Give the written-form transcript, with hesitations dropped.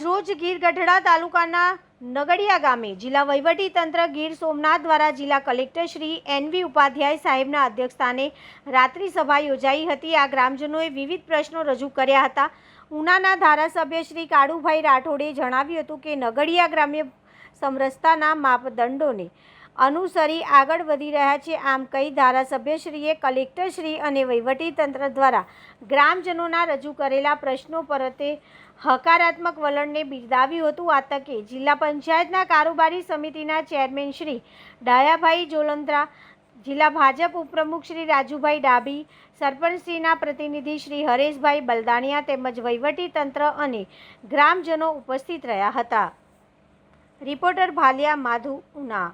આજરોજ ગીર ગઢડા તાલુકાના નગડિયા ગામે જિલ્લા વહીવટીતંત્ર ગીર સોમનાથ દ્વારા જિલ્લા કલેક્ટર શ્રી એન.વી. ઉપાધ્યાય સાહેબના અધ્યક્ષસ્થાને રાત્રિ સભા યોજાઈ હતી। આ ગ્રામજનોએ વિવિધ પ્રશ્નો રજૂ કર્યા હતા। ઉનાના ધારાસભ્ય શ્રી કાળુભાઈ રાઠોડે જણાવ્યું હતું કે નગડિયા ગ્રામ્ય સમરસતાના માપદંડોને અનુસરી આગળ વધી રહ્યા છે। આમ કહી ધારાસભ્યશ્રીએ કલેક્ટરશ્રી અને વહીવટીતંત્ર દ્વારા ગ્રામજનોના રજૂ કરેલા પ્રશ્નો પ્રત્યે હકારાત્મક વલણને બિરદાવ્યું હતું। આ તકે જિલ્લા પંચાયતના કારોબારી સમિતિના ચેરમેન શ્રી ડાયાભાઈ જોલંત્રા, જિલ્લા ભાજપ ઉપપ્રમુખ શ્રી રાજુભાઈ ડાભી, સરપંચશ્રીના પ્રતિનિધિ શ્રી હરેશભાઈ બલદાણિયા તેમજ વહીવટીતંત્ર અને ગ્રામજનો ઉપસ્થિત રહ્યા હતા। રિપોર્ટર ભાલિયા માધુ, ઉના।